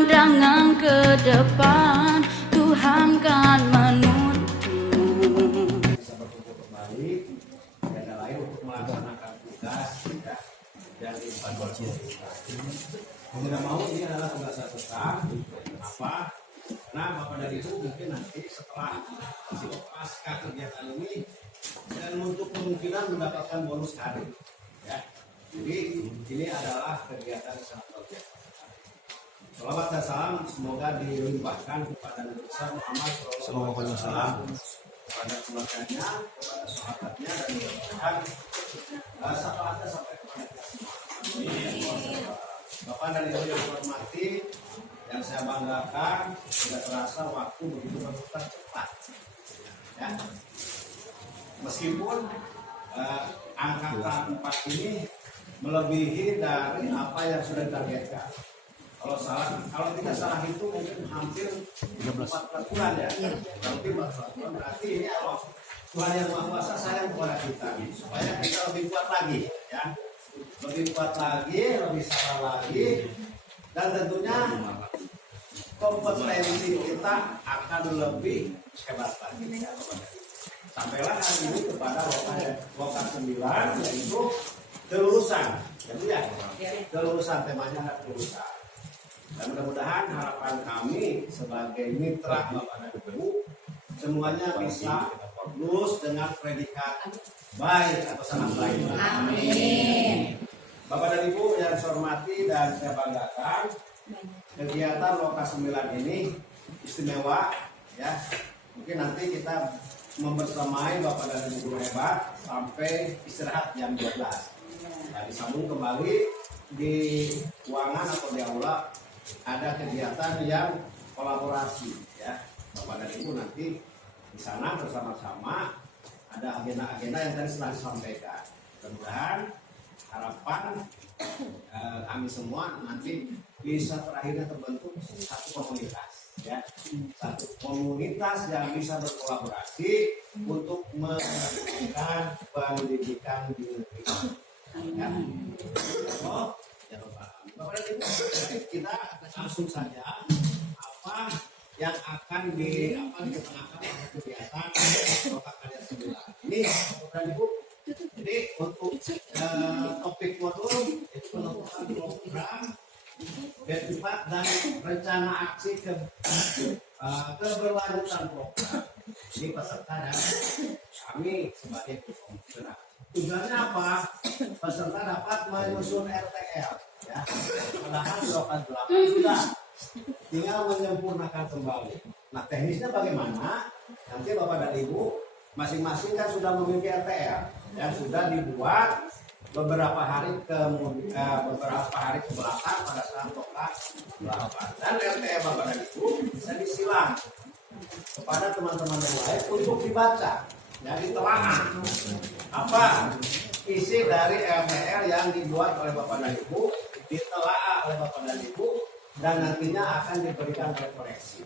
pandangan ke depan, Tuhan kan menuntunmu. Bisa berkumpul kembali, ada lain untuk melaksanakan tugas yang dipandu. Mau tidak mau ini adalah tugas saya. Kenapa? Nah, Bapak dari Ibu mungkin nanti setelah pasca kegiatan ini dan untuk kemungkinan mendapatkan bonus hari. Ya. Jadi ini adalah kegiatan sangat luar biasa. Shalawat dan salam semoga dilimpahkan kepada Nabi besar Muhammad SAW, kepada keluarganya, kepada sahabatnya, dan mudah-mudahan syafaatnya sampai kepada kita semua. Bapak dan Ibu yang saya hormati, yang saya banggakan, tidak terasa waktu begitu berputar cepat. Ya. Meskipun angkatan 4 ini melebihi dari apa yang sudah ditargetkan. Kalau tidak salah itu mungkin hampir 14 bulan ya. Berarti 14 bulan berarti ini Allah Tuhan yang Maha Kuasa sayang kepada kita supaya kita lebih kuat lagi ya. Lebih kuat lagi, lebih sabar lagi, dan tentunya kompetensi kita akan lebih hebat lagi. Sampailah hari ini kepada lokal 9 yaitu kelulusan, ya, kelulusan, temanya adalah kelulusan. Dan mudah-mudahan harapan kami sebagai mitra Bapak dan Ibu semuanya bisa lulus dengan predikat baik atau sangat baik. Amin. Bapak dan Ibu yang saya hormati dan saya banggakan, kegiatan lokasi 9 ini istimewa ya. Mungkin nanti kita membersamai Bapak dan Ibu hebat sampai istirahat jam 12. Nah, disambung kembali di ruangan atau di aula ada kegiatan yang kolaborasi ya. Bapak dan Ibu nanti di sana bersama-sama ada agenda-agenda yang tadi telah disampaikan. Mudah-mudahan harapan kami semua nanti bisa terakhirnya terbentuk satu komunitas ya, satu komunitas yang bisa berkolaborasi untuk melakukan pendidikan di negeri ya. Oh, jangan lupa Bapak dan Ibu, kita langsung saja apa yang akan diketengahkan oleh kegiatan lokal karya 9 ini Bapak dan Ibu. Jadi untuk topik modul itu penentuan program bersifat dan rencana aksi keberlanjutan program. Ini peserta dan kami sebagai pembicara. Tujuannya apa? Peserta dapat menyusun RTL ya. Padahal lokal 8 sudah tinggal menyempurnakan kembali. Nah, teknisnya bagaimana? Nanti Bapak dan Ibu masing-masing kan sudah memiliki RTL yang sudah dibuat beberapa hari ke belakang pada saat lokal 8. Dan RTL Bapak dan Ibu bisa disilang kepada teman-teman yang lain untuk dibaca. Jadi ditelaah apa isi dari RTL yang dibuat oleh Bapak dan Ibu, ditelaah oleh Bapak dan Ibu, dan nantinya akan diberikan referensi.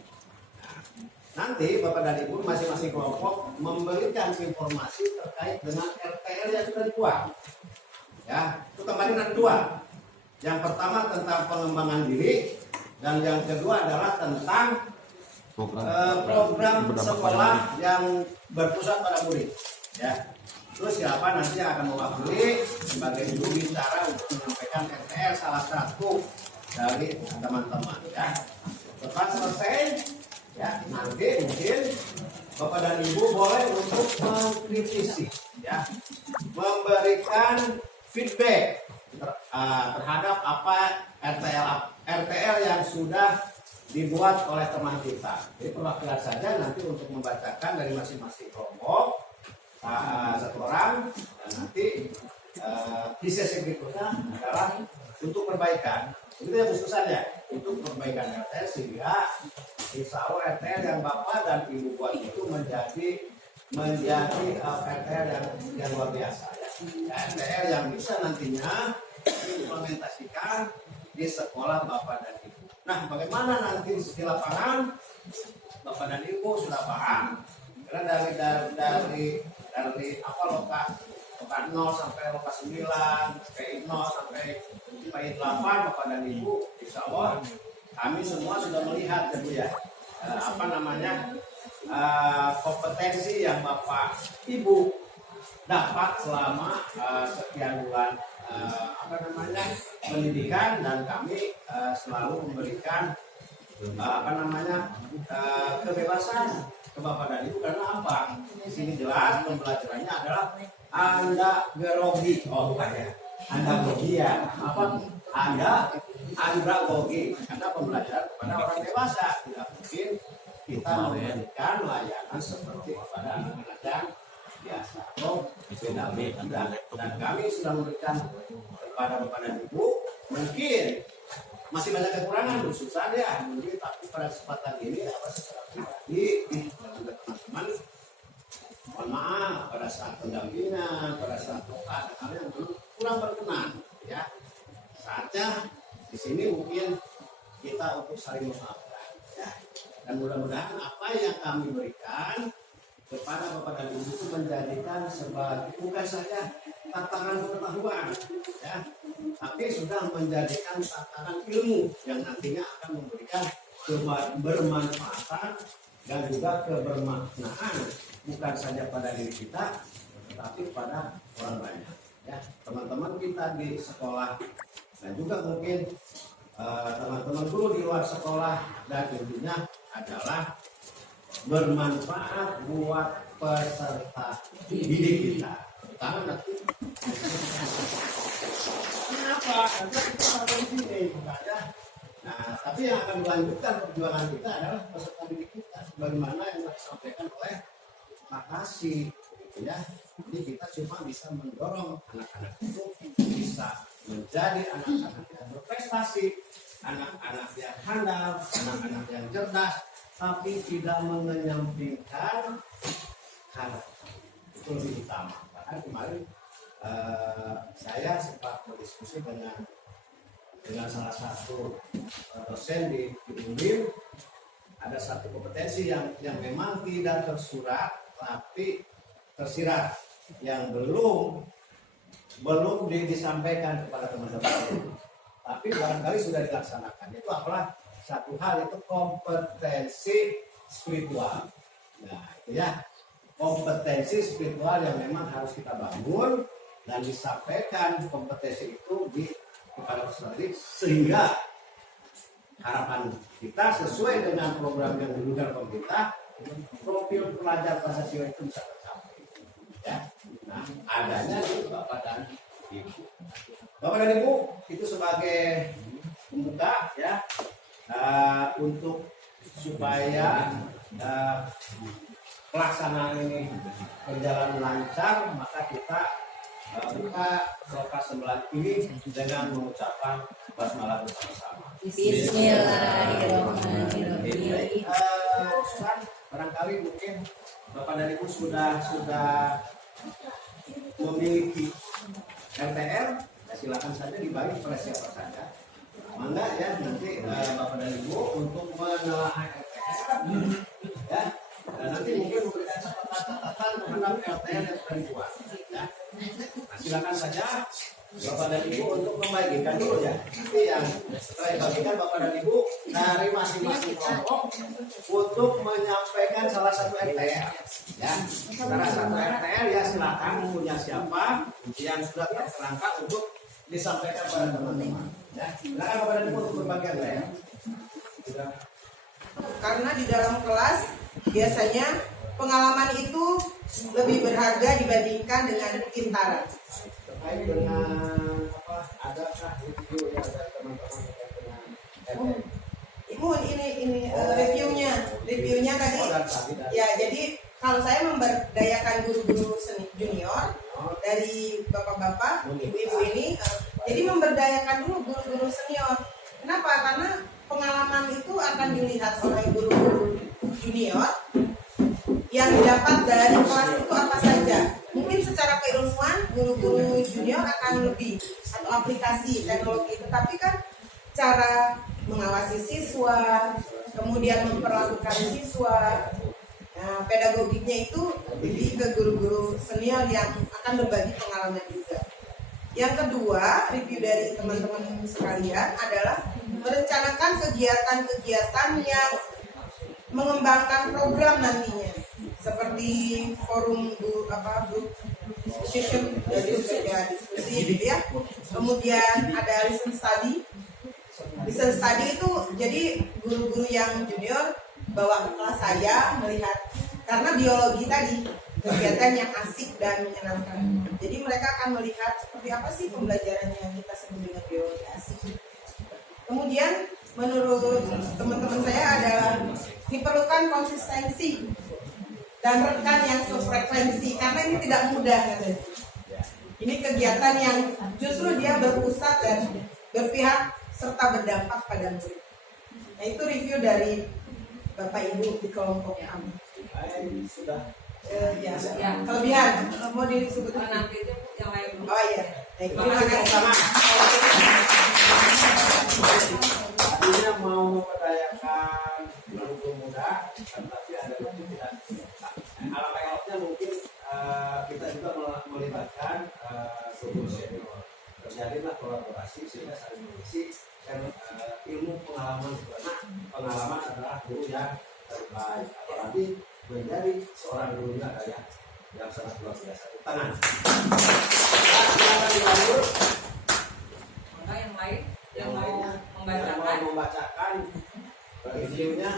Nanti Bapak dan Ibu masing-masing kelompok memberikan informasi terkait dengan RTL yang sudah dibuat. Ya, itu kemarin ada 2. Yang pertama tentang pengembangan diri, dan yang kedua adalah tentang program sekolah yang berpusat pada murid. Ya, terus siapa nanti yang akan mewakili sebagai juru bicara untuk menyampaikan RTL salah satu dari teman-teman. Ya, setelah selesai. Ya, nanti mungkin Bapak dan Ibu boleh untuk mengkritisi, ya, memberikan feedback terhadap apa RTL yang sudah dibuat oleh teman kita. Jadi perwakilan saja nanti untuk membacakan dari masing-masing kelompok satu orang, dan nanti di sesi berikutnya adalah untuk perbaikan. Itu yang khususannya untuk perbaikan RTL sehingga insya Allah RTL yang Bapak dan Ibu buat itu menjadi RTL yang luar biasa ya. RTL yang bisa nantinya diimplementasikan di sekolah Bapak dan Ibu. Nah, bagaimana nanti di lapangan Bapak dan Ibu sudah paham karena dari apa lokal 0 sampai lokal 9, PI 0 sampai PI 8 Bapak dan Ibu insya Allah kami semua sudah melihat ya Bu ya, kompetensi yang Bapak Ibu dapat selama sekian bulan pendidikan, dan kami selalu memberikan kebebasan ke Bapak dan Ibu. Karena apa? Di sini jelas pembelajarannya adalah Anda gerogi, bukan ya? Anda grogi ya? Anda andragogi, karena pembelajaran kepada orang dewasa. Tidak mungkin kita memberikan layanan seperti kepada anak-anak yang biasa atau beda. Dan kami sudah memberikan kepada Bapak dan Ibu, mungkin masih banyak kekurangan, khusus saja mungkin, tapi pada kesempatan ini secara pribadi dan juga teman-teman, mohon maaf pada saat pendampingan, pada saat doa, hal yang kurang berkenan ya. Saatnya di sini mungkin kita untuk saling memaafkan ya. Dan mudah-mudahan apa yang kami berikan kepada Bapak dan Ibu itu menjadikan sebagai bukan saja tataran pengetahuan ya, tapi sudah menjadikan tataran ilmu yang nantinya akan memberikan kebermanfaatan dan juga kebermaknaan bukan saja pada diri kita, tetapi pada orang banyak ya. Teman-teman kita di sekolah dan juga mungkin teman-teman guru di luar sekolah, dan tentunya adalah bermanfaat buat peserta didik kita, terutama nanti. Kenapa? Karena kita sampai di sini, makanya. Nah, tapi yang akan melanjutkan perjuangan kita adalah peserta didik kita, sebagaimana yang disampaikan oleh Pak Kasih, gitu ya. Jadi kita cuma bisa mendorong anak-anak itu bisa menjadi anak-anak yang berprestasi, anak-anak yang handal, anak-anak yang cerdas, tapi tidak mengenyampingkan karakter. Itu lebih utama. Bahkan kemarin saya sempat berdiskusi dengan salah satu dosen di UNIR. Ada satu kompetensi yang memang tidak tersurat tapi tersirat, yang belum disampaikan kepada teman-teman, tapi barangkali sudah dilaksanakan. Itu apalah satu hal, itu kompetensi spiritual. Nah itu ya, kompetensi spiritual yang memang harus kita bangun dan disampaikan kompetensi itu kepada peserta didik, sehingga harapan kita sesuai dengan program yang diberikan pemerintah, profil pelajar Pancasila itu bisa tercapai ya. Nah adanya di Bapak dan Ibu. Bapak dan Ibu itu sebagai pembuka ya, untuk supaya pelaksanaan ini berjalan lancar, maka kita buka kelas 9 ini dengan mengucapkan basmalah bersama-sama. Bismillahirrahmanirrahim. Barangkali mungkin Bapak dan Ibu sudah memiliki RTR, ya silakan saja dibagi pada siapa saja. Mangga ya, nanti Bapak dan Ibu untuk menelaah RTR ya, dan nanti mungkin memberikan catatan terhadap RTR yang sudah dibuat ya. Nah, silakan saja Bapak dan Ibu untuk membagikan dulu ya. Nanti yang setelah dibagikan Bapak dan Ibu dari masing-masing kelompok untuk menyampaikan salah satu RTR ya. Salah satu RTR ya, silakan punya siapa yang sudah terangkat untuk disampaikan pada teman-teman ya. Silakan Bapak dan Ibu untuk berbagi RTR. Karena di dalam kelas biasanya pengalaman itu lebih berharga dibandingkan dengan pintaran. Terkait dengan adakah review yang dari teman-teman dengan RTR? Ibu ini reviewnya tadi ya. Jadi kalau saya memberdayakan guru-guru seni junior dari bapak-bapak, ibu-ibu ini, jadi memberdayakan dulu guru-guru senior. Kenapa? Karena pengalaman itu akan dilihat oleh guru-guru junior. Yang didapat dari kelas itu apa saja. Mungkin secara keilmuan guru-guru junior akan lebih atau aplikasi teknologi, tetapi kan cara mengawasi siswa, kemudian memperlakukan siswa, nah, pedagogiknya itu lebih ke guru-guru senior yang akan berbagi pengalaman juga. Yang kedua, review dari teman-teman sekalian adalah merencanakan kegiatan-kegiatan yang mengembangkan program nantinya, seperti forum group discussion, diskusi gitu ya. Kemudian ada listen study. Listen study itu jadi guru-guru yang junior bawa ke kelas saya melihat, karena biologi tadi kegiatan yang asik dan menyenangkan. Jadi mereka akan melihat seperti apa sih pembelajaran yang kita sebut dengan biologi asik. Kemudian menurut teman-teman saya adalah diperlukan konsistensi dan rekan yang sefrekuensi, karena ini tidak mudah katanya. Ini kegiatan yang justru dia berpusat dan berpihak serta berdampak pada murid. Nah, itu review dari Bapak Ibu di kelompok kami. Sudah. Ya. Kelebihan mau disebutkan nanti itu yang lain. Oh iya. Baik, terima kasih. Artinya mau memperdayakan guru muda, tapi ada waktu tidak. Alangkah mungkin kita juga melibatkan guru senior. Terjadilah kolaborasi sehingga saling mengisi dan ilmu pengalaman sebenarnya pengalaman adalah guru yang terbaik, apalagi menjadi seorang guru yang sangat luar biasa. Tangan. Silakan dilanjut. Maka yang lain yang mau membacakan reviewnya.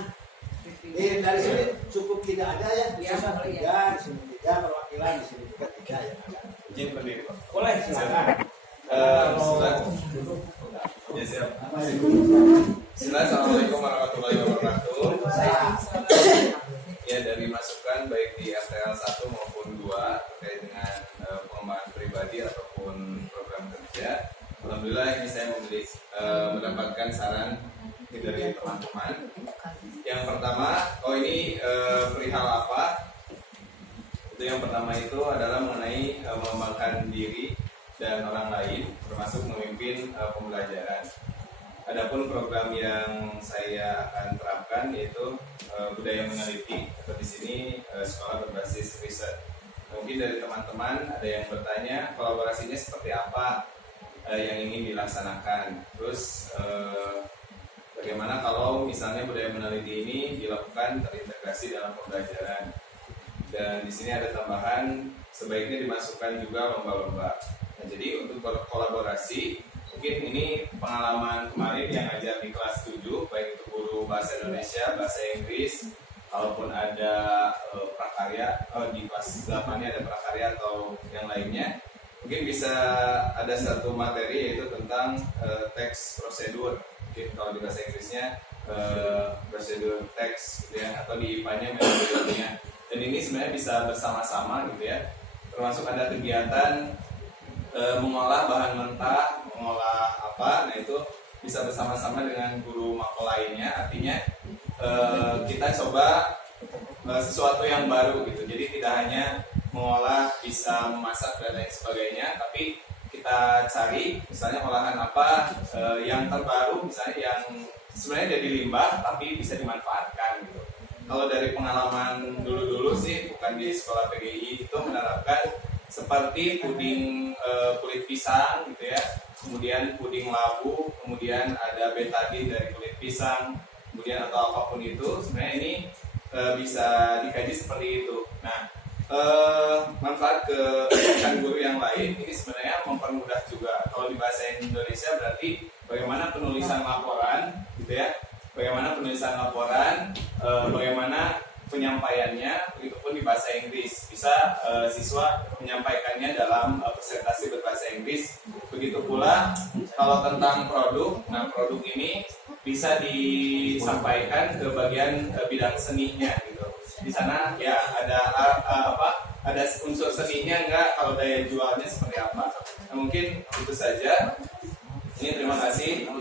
Dari sini cukup 3 aja ya. Susah 3, di sini 3 perwakilan, di sini juga 3 ya. Izin berdiri, Pak. Boleh silakan. Ya siap. Assalamualaikum warahmatullahi wabarakatuh. Ya, dari masukan baik di FTL 1 maupun 2 terkait dengan pengembangan pribadi ataupun program kerja, alhamdulillah ini saya mendapatkan saran dari teman-teman. Yang pertama, ini perihal apa? Itu yang pertama itu adalah mengenai mengembangkan diri dan orang lain, termasuk memimpin pembelajaran. Adapun program yang saya akan terapkan yaitu budaya meneliti, atau di sini sekolah berbasis riset. Mungkin dari teman-teman ada yang bertanya kolaborasinya seperti apa yang ingin dilaksanakan. Terus bagaimana kalau misalnya budaya meneliti ini dilakukan terintegrasi dalam pembelajaran. Dan di sini ada tambahan sebaiknya dimasukkan juga lomba-lomba. Nah, jadi untuk berkolaborasi, mungkin ini pengalaman kemarin yang ngajar di kelas 7, baik itu guru bahasa Indonesia, bahasa Inggris, kalaupun ada prakarya, di kelas 8-nya ada prakarya atau yang lainnya, mungkin bisa ada satu materi yaitu tentang teks prosedur. Mungkin kalau di bahasa Inggrisnya prosedur teks gitu ya, atau di IPA-nya metodologinya. Dan ini sebenarnya bisa bersama-sama gitu ya, termasuk ada kegiatan mengolah bahan mentah, mengolah apa, nah itu bisa bersama-sama dengan guru mako lainnya. Artinya kita coba sesuatu yang baru gitu, jadi tidak hanya mengolah, bisa memasak dan lain sebagainya, tapi kita cari misalnya olahan apa yang terbaru, misalnya yang sebenarnya dari limbah tapi bisa dimanfaatkan gitu. Kalau dari pengalaman dulu-dulu sih, bukan di sekolah PGI, itu menerapkan seperti puding kulit pisang gitu ya, kemudian puding labu, kemudian ada betadin dari kulit pisang, kemudian atau apapun itu, sebenarnya ini bisa dikaji seperti itu. Nah, manfaat ke rekan guru yang lain ini sebenarnya mempermudah juga. Kalau di bahasa Indonesia berarti bagaimana penulisan laporan gitu ya, bagaimana penulisan laporan, bagaimana penyampaiannya, begitupun di bahasa Inggris. Bisa siswa menyampaikannya dalam presentasi berbahasa Inggris. Begitu pula kalau tentang produk, nah produk ini bisa disampaikan ke bagian bidang seninya gitu. Di sana ya ada unsur seninya enggak, kalau daya jualnya seperti apa. Nah, mungkin itu saja. Ini terima kasih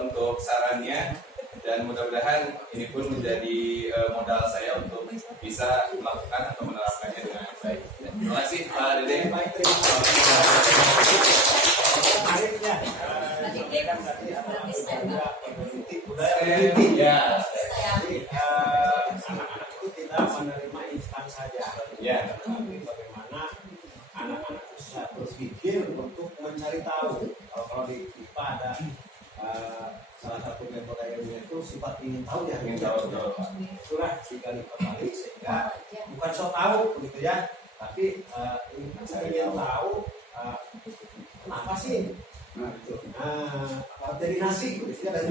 untuk sarannya. Dan mudah-mudahan ini pun menjadi modal saya untuk bisa melakukan atau menerapkannya dengan baik. Terima kasih Pak Dede. Baik, terima kasih. Akhirnya, kan tadi budaya meneliti. Ya. Jadi anak-anak itu tidak menerima instan saja. Ya. Tapi bagaimana anak-anak bisa berpikir untuk mencari tahu. Kalau di IPA ada salah cepat ingin tahu ya. Ingin tahu, betul, Pak. Itulah digali kembali sehingga bukan so tahu begitu ya, tapi saya ingin tahu kenapa sih dari nasi begitu ya, dari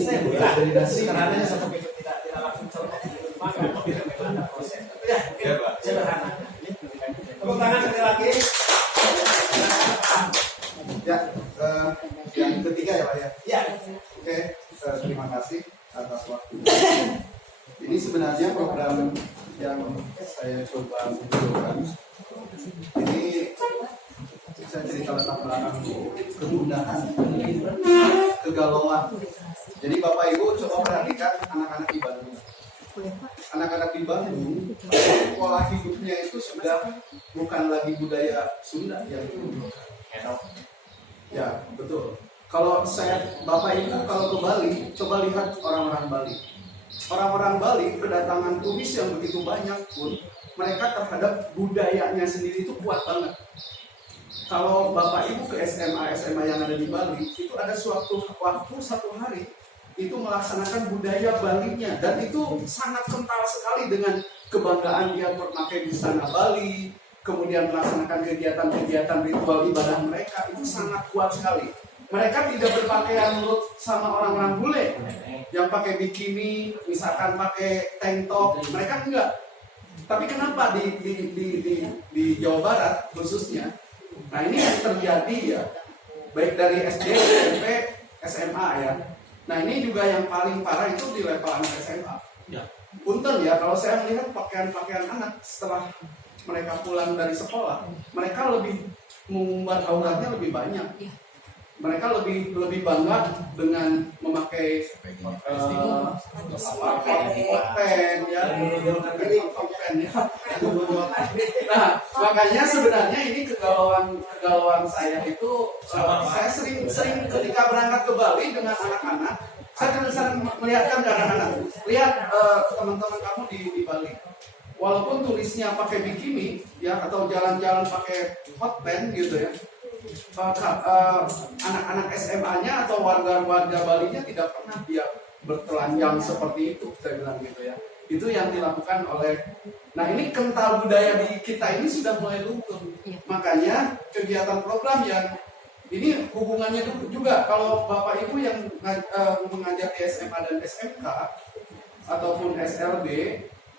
saya bilang dari nasi karena satu pikir tidak langsung contoh makan tapi memang ada proses itu ya, Ya, Pak. sederhana. Tepuk tangan sekali lagi. Ya, yang ketiga ya Pak ya. Ya. Oke, terima kasih atas waktunya. Ini sebenarnya program yang saya coba munculkan. Ini saya cerita latar belakang kemudahan, kegalauan. Jadi Bapak Ibu coba perhatikan anak-anak di Bandung. Anak-anak di Bandung, pola hidupnya itu sudah bukan lagi budaya Sunda yang ya betul. Kalau Bapak Ibu kalau ke Bali, coba lihat orang-orang Bali. Orang-orang Bali kedatangan turis yang begitu banyak pun mereka terhadap budayanya sendiri itu kuat banget. Kalau Bapak Ibu ke SMA yang ada di Bali, itu ada suatu waktu satu hari itu melaksanakan budaya Balinya dan itu sangat kental sekali dengan kebanggaan dia memakai busana Bali, kemudian melaksanakan kegiatan-kegiatan ritual ibadah mereka itu sangat kuat sekali. Mereka tidak berpakaian menurut sama orang-orang bule yang pakai bikini, misalkan pakai tank top, mereka enggak. Tapi kenapa di Jawa Barat khususnya? Nah ini yang terjadi ya, baik dari SD, SMP, SMA ya. Nah ini juga yang paling parah itu di level anak SMA. Ya. Punten ya, kalau saya melihat pakaian-pakaian anak setelah mereka pulang dari sekolah, mereka lebih mengumbar auratnya lebih banyak. Mereka lebih bangga dengan memakai pen ya. Nah, makanya sebenarnya ini kegalauan saya itu saya sering ketika berangkat ke Bali dengan anak-anak, saya sering melihatkan ke anak-anak, lihat teman-teman kamu di Bali. Walaupun tulisnya pakai bikini ya atau jalan-jalan pakai hot pen gitu ya. Anak-anak SMA-nya atau warga-warga Balinya tidak pernah dia bertelanjang seperti itu, saya bilang gitu ya. Itu yang dilakukan oleh. Nah ini kental budaya di kita ini sudah mulai luntur. Makanya kegiatan program yang ini hubungannya juga kalau Bapak Ibu yang mengajar di SMA dan SMK ataupun SLB,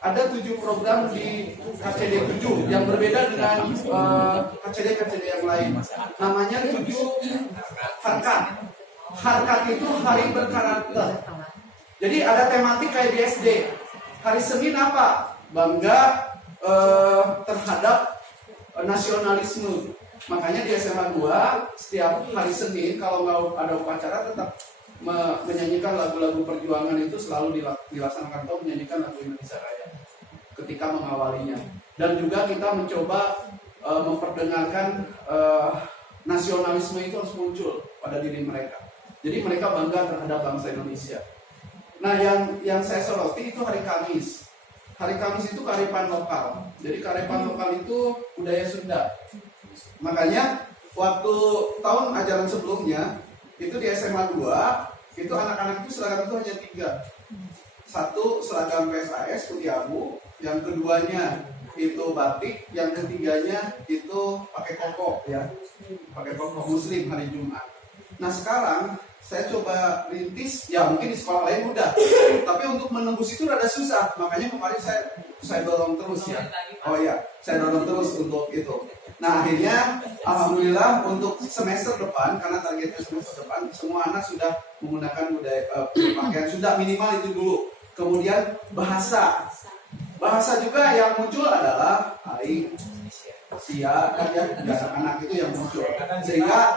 ada 7 program di KCD 7 yang berbeda dengan KCD yang lain. Namanya 7 harkat. Harkat itu hari berkarakter. Jadi ada tematik kayak di SD. Hari Senin apa? Bangga terhadap nasionalisme. Makanya di SMA 2 setiap hari Senin kalau nggak ada upacara tetap menyanyikan lagu-lagu perjuangan itu selalu dilaksanakan atau menyanyikan lagu Indonesia Raya ketika mengawalinya. Dan juga kita mencoba memperdengarkan nasionalisme itu harus muncul pada diri mereka. Jadi mereka bangga terhadap bangsa Indonesia. Nah yang saya soroti itu hari Kamis. Hari Kamis itu kearifan lokal. Jadi kearifan lokal itu budaya Sunda. Makanya waktu tahun ajaran sebelumnya itu di SMA 2 itu anak-anak itu seragam itu hanya 3. Satu seragam PSAS putih abu, yang keduanya itu batik, yang ketiganya itu pakai koko ya, pakai koko Muslim hari Jumat. Nah sekarang saya coba rintis, ya mungkin di sekolah lain udah, tapi untuk menembus itu rada susah. Makanya kemarin saya dorong terus ya. Oh ya, saya dorong terus untuk itu. Nah akhirnya alhamdulillah untuk semester depan, karena targetnya semester depan semua anak sudah menggunakan pakaian sudah minimal itu dulu. Kemudian bahasa juga yang muncul adalah hari Sia kan ya, anak-anak itu yang muncul. Sehingga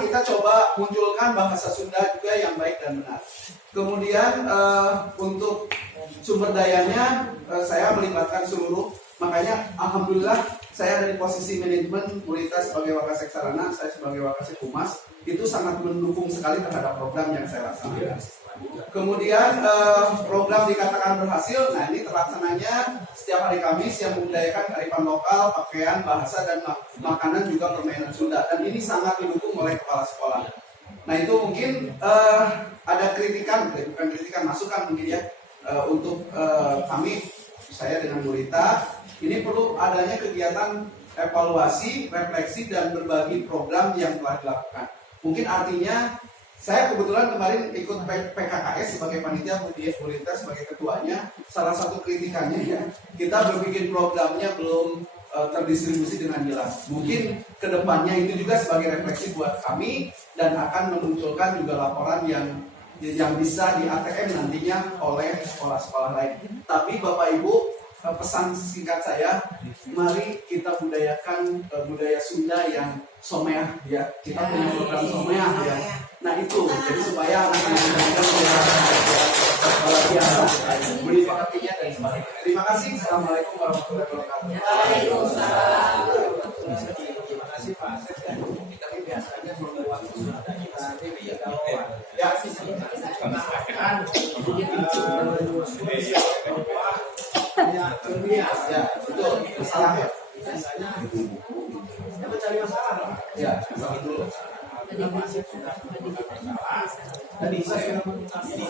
kita coba munculkan bahasa Sunda juga yang baik dan benar. Kemudian untuk sumber dayanya saya melibatkan seluruh. Makanya alhamdulillah saya dari posisi manajemen, Murita sebagai Wakasek Sarana, saya sebagai Wakasek Humas, itu sangat mendukung sekali terhadap program yang saya laksanakan. Kemudian program dikatakan berhasil. Nah ini terlaksananya setiap hari Kamis yang membudayakan kearifan lokal, pakaian, bahasa dan makanan juga permainan Sunda. Dan ini sangat didukung oleh kepala sekolah. Nah itu mungkin ada bukan kritikan, masukan mungkin ya untuk kami, saya dengan Murita, ini perlu adanya kegiatan evaluasi, refleksi dan berbagi program yang telah dilakukan. Mungkin artinya saya kebetulan kemarin ikut PKKS sebagai panitia, Murita sebagai ketuanya. Salah satu kritikannya ya, kita berbikin programnya belum terdistribusi dengan jelas. Mungkin kedepannya itu juga sebagai refleksi buat kami dan akan memunculkan juga laporan yang bisa di ATM nantinya oleh sekolah-sekolah lain. Tapi Bapak Ibu, pesan singkat saya, mari kita budayakan budaya Sunda yang someah ya. Kita punya program someah ya. Nah itu, jadi supaya anak-anak biasa menikmatinya dan sebagainya. Terima kasih. Assalamualaikum warahmatullahi wabarakatuh. Terima kasih Pak Asep. Kita biasanya sebelum waktu kita Ya, betul. Salah ya. Biasanya kita mencari masalah. Ya, betul. Masih sudah masalah. Tadi saya sudah mengucapkan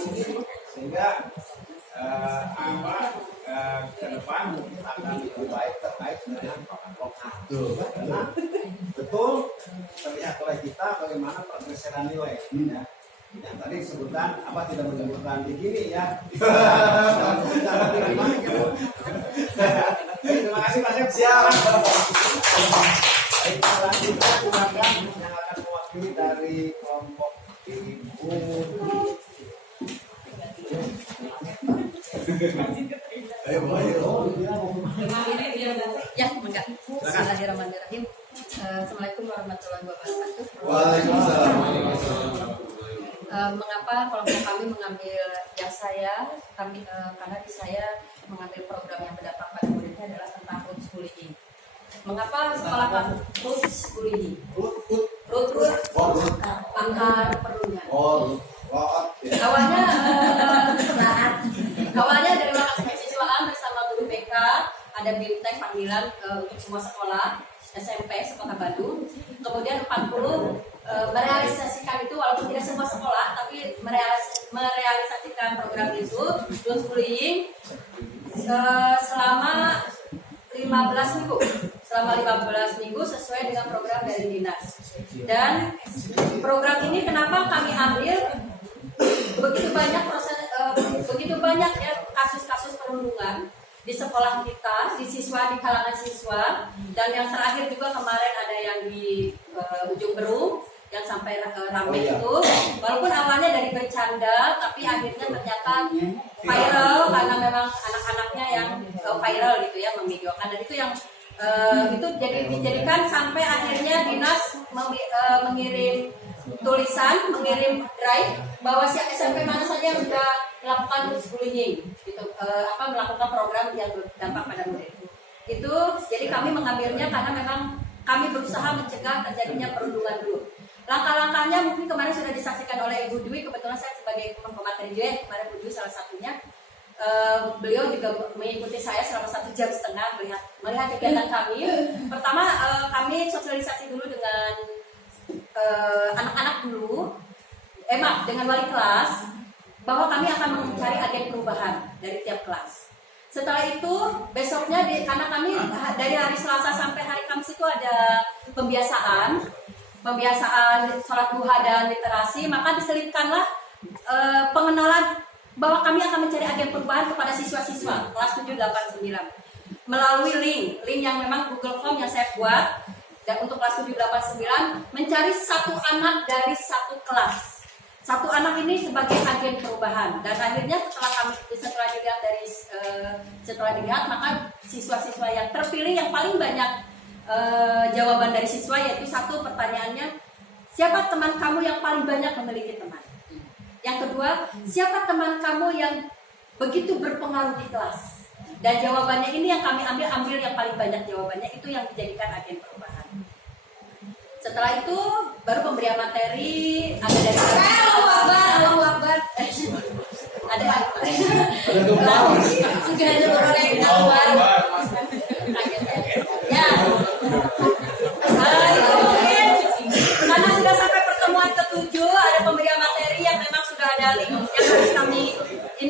sehingga ke depan mungkin akan lebih baik terkait dengan lokal. Karena betul terlihat oleh kita bagaimana pergeseran nilai. Ya. Yang tadi disebutkan apa tidak menyebutkan begini ya. Terima kasih Pak Sep. Siap. Baik, selanjutnya silakan yang akan mewakili dari kelompok ibu. Ya, enggak. Bismillahirrahmanirrahim. Assalamualaikum warahmatullahi wabarakatuh. Waalaikumsalam. Mengapa kelompok kami mengambil karena di saya mengambil program yang berdampak pada muridnya adalah tentang roots bullying. Mengapa sekolah roots bullying? Roots akar perundungan. Awalnya dari lokasi kehasiswaan bersama guru BK, ada BIMTEK panggilan untuk semua sekolah SMP sekota Bandung. Kemudian 40 merealisasikan itu walaupun tidak semua sekolah, tapi merealisasikan program itu roots bullying selama 15 minggu. Selama 15 minggu sesuai dengan program dari dinas. Dan program ini kenapa kami ambil begitu banyak ya kasus-kasus perundungan di sekolah kita, di kalangan siswa, dan yang terakhir juga kemarin ada yang di Ujung Berung yang sampai ramai itu, walaupun awalnya dari bercanda, tapi akhirnya ternyata viral karena memang anak-anannya yang viral gitu ya, memvideokan, dan itu yang itu jadi dijadikan sampai akhirnya dinas mengirim tulisan, mengirim drive bahwa si SMP mana saja yang sudah melakukan roots bullying, gitu, melakukan program yang berdampak pada murid. Itu jadi kami mengambilnya karena memang kami berusaha mencegah terjadinya perundungan dulu. Langkah-langkahnya mungkin kemarin sudah disaksikan oleh Ibu Dwi, kebetulan saya sebagai pemateri juga, kemarin Ibu Dwi salah satunya. Beliau juga mengikuti saya selama 1,5 jam melihat kegiatan kami. Pertama kami sosialisasi dulu dengan anak-anak dulu, dengan wali kelas, bahwa kami akan mencari agen perubahan dari tiap kelas. Setelah itu besoknya karena kami dari hari Selasa sampai hari Kamis itu ada pembiasaan sholat duha dan literasi, maka diselipkanlah pengenalan bahwa kami akan mencari agen perubahan kepada siswa-siswa kelas 7, 8, 9 melalui link yang memang Google Form yang saya buat, dan untuk kelas 7, 8, 9 mencari satu anak dari satu kelas. Satu anak ini sebagai agen perubahan, dan akhirnya setelah dilihat maka siswa-siswa yang terpilih yang paling banyak jawaban dari siswa, yaitu satu pertanyaannya, siapa teman kamu yang paling banyak memiliki teman? Yang kedua, siapa teman kamu yang begitu berpengaruh di kelas? Dan jawabannya ini yang kami ambil yang paling banyak jawabannya, itu yang dijadikan agen perubahan. Setelah itu baru pemberian materi, ada dari Allahu Akbar. Ada sudah ada orang yang keluar. Ya. Itu mungkin karena sudah sampai pertemuan ke-7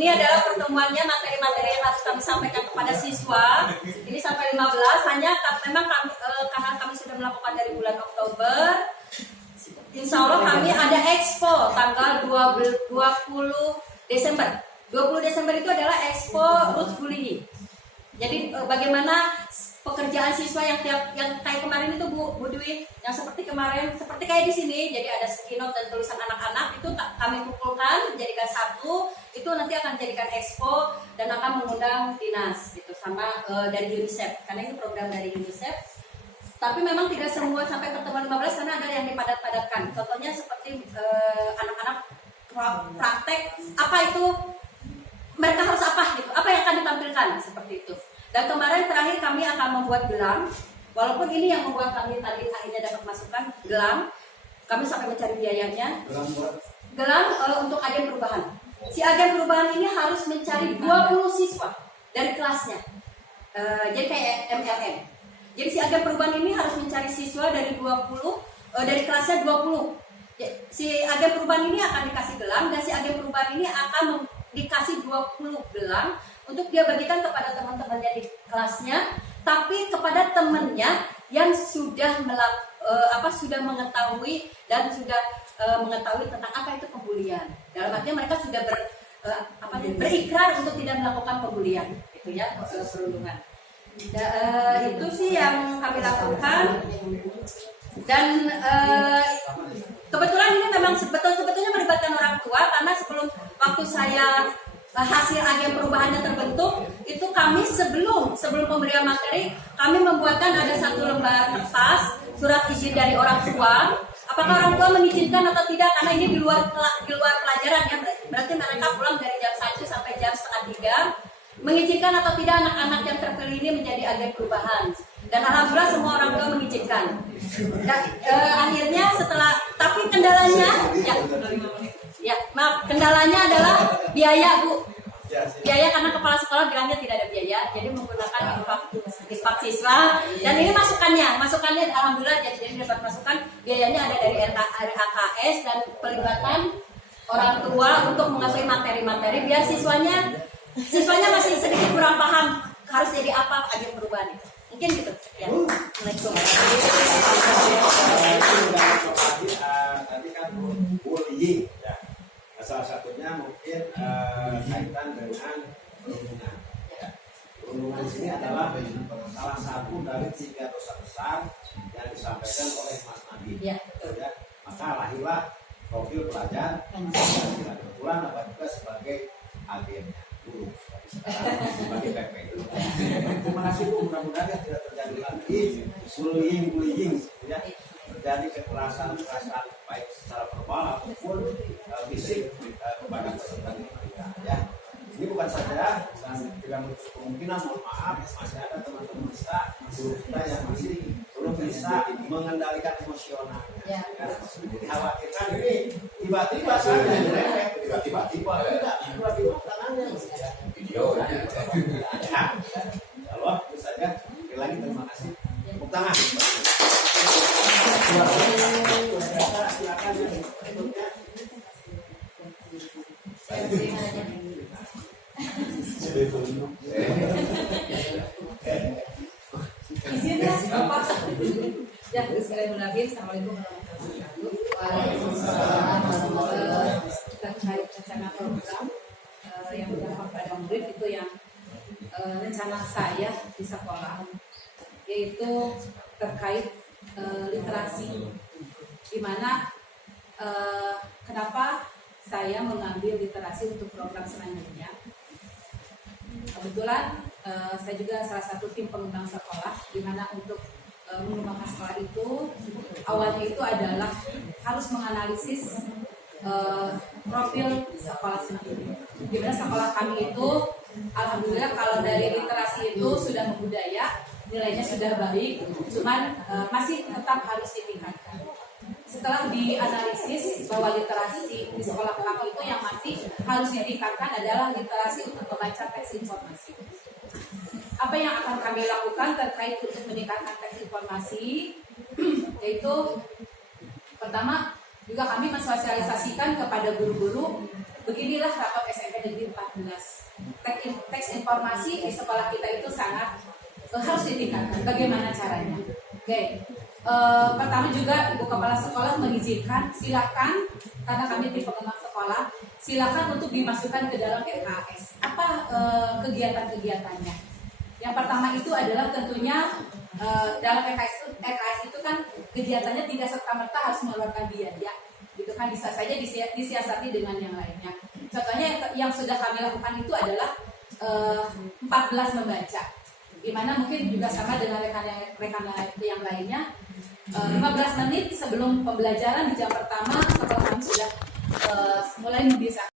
ini adalah pertemuannya, materi-materi yang harus kami sampaikan kepada siswa. Ini sampai 15, hanya memang kami, karena kami sudah melakukan dari bulan Oktober. Insya Allah kami ada expo tanggal 20 Desember. 20 Desember itu adalah expo Roots Bullying. Jadi bagaimana pekerjaan siswa yang kayak kemarin itu Bu Dwi, yang seperti kemarin, seperti kayak di sini, jadi ada skinot dan tulisan anak-anak itu kami kumpulkan menjadikan satu, itu nanti akan jadikan expo dan akan mengundang dinas gitu sama dari UNICEF, karena ini program dari UNICEF. Tapi memang tidak semua sampai pertemuan 15 karena ada yang dipadat-padatkan. Contohnya seperti anak-anak praktek apa itu, mereka harus apa gitu, apa yang akan ditampilkan seperti itu. Dan kemarin terakhir kami akan membuat gelang, walaupun ini yang membuat kami tadi akhirnya dapat masukan gelang, kami sampai mencari biayanya. Gelang untuk agen perubahan. Si agen perubahan ini harus mencari 20 siswa dari kelasnya, jadi kayak MLM. Jadi si agen perubahan ini harus mencari siswa dari 20, dari kelasnya 20. Si agen perubahan ini akan dikasih gelang dan si agen perubahan ini akan dikasih 20 gelang untuk dia bagikan kepada teman-temannya di kelasnya, tapi kepada temannya yang sudah sudah mengetahui dan sudah mengetahui tentang apa itu pembulian. Dalam artinya mereka sudah berikrar untuk tidak melakukan pembulian, gitu ya, perundungan. Itu sih yang kami lakukan. Dan kebetulan ini memang sebetulnya melibatkan orang tua, karena sebelum waktu saya hasil agen perubahannya terbentuk, itu kami sebelum pemberian materi, kami membuatkan ada satu lembar kertas surat izin dari orang tua. Apakah orang tua mengizinkan atau tidak, karena ini di luar pelajaran ya, berarti mereka pulang dari jam 1 sampai jam setengah 3, mengizinkan atau tidak anak-anak yang terpilih ini menjadi agen perubahan. Dan alhamdulillah semua orang tua mengizinkan. Dan akhirnya setelah, tapi kendalanya kendalanya adalah biaya, Bu. Biaya, karena kepala sekolah bilangnya tidak ada biaya, jadi menggunakan infak siswa. Dan ini masukannya alhamdulillah jadi dapat masukan, biayanya ada dari RKS dan pelibatan orang tua untuk mengasuhi materi-materi biar siswanya masih sedikit kurang paham harus jadi apa agen perubahan itu. Mungkin gitu ya. Assalamualaikum. Tadi kan bullying ya. Salah satunya mungkin kaitan dengan perundungan. Ya. Perundungan ini adalah salah satu dari 3 dosa besar yang disampaikan oleh Mas Nabi. Ya. Ya. Maka lahirlah profil pelajar. Kebetulan Bapak juga sebagai agennya, guru. Sebagai PP itu. Terima kasih Bu, mudah-mudahan tidak terjadi lagi bullying ya. Terjadi kekerasan baik secara verbal ataupun fisik kepada peserta kita ya. Ini bukan saja, dan tidak menutup kemungkinan, mohon maaf, masih ada teman-teman kita, guru kita yang masih belum bisa mengendalikan emosional. Ya. Dikhawatirkan ini tiba-tiba saja direpek, tiba-tiba tangannya video. Kalau itu saja, sekali lagi terima kasih. Tepuk tangan. Silakan berikutnya. Ya, bismillahirrahmanirrahim. Assalamualaikum warahmatullahi wabarakatuh. Terkait rencana program yang berdampak pada murid itu yang rencana saya di sekolah, yaitu terkait literasi, di mana kenapa saya mengambil literasi untuk program selanjutnya. Kebetulan saya juga salah satu tim pengembang sekolah, di mana untuk mengembangkan sekolah itu awalnya itu adalah harus menganalisis profil sekolah sendiri. Di mana sekolah kami itu alhamdulillah kalau dari literasi itu sudah membudaya, nilainya sudah baik, cuman masih tetap harus ditingkatkan. Setelah dianalisis bahwa literasi di sekolah kami itu yang masih harus ditingkatkan adalah literasi untuk membaca teks informasi. Apa yang akan kami lakukan terkait untuk meningkatkan teks informasi, yaitu pertama juga kami mensosialisasikan kepada guru-guru beginilah rapor SMP Negeri 14. Teks informasi di sekolah kita itu sangat harus ditingkatkan. Bagaimana caranya? Oke. Pertama juga Ibu Kepala Sekolah mengizinkan, silakan, karena kami tim pengembang sekolah, silakan untuk dimasukkan ke dalam LKS. Apa kegiatan-kegiatannya? Yang pertama itu adalah tentunya dalam LKS itu kan kegiatannya tidak serta-merta harus mengeluarkan biaya, gitu kan, bisa saja disiasati dengan yang lainnya. Contohnya yang sudah kami lakukan itu adalah 14 membaca, dimana mungkin juga sama dengan rekan-rekan yang lainnya. 15 menit sebelum pembelajaran di jam pertama sekolah kami sudah mulai membiasakan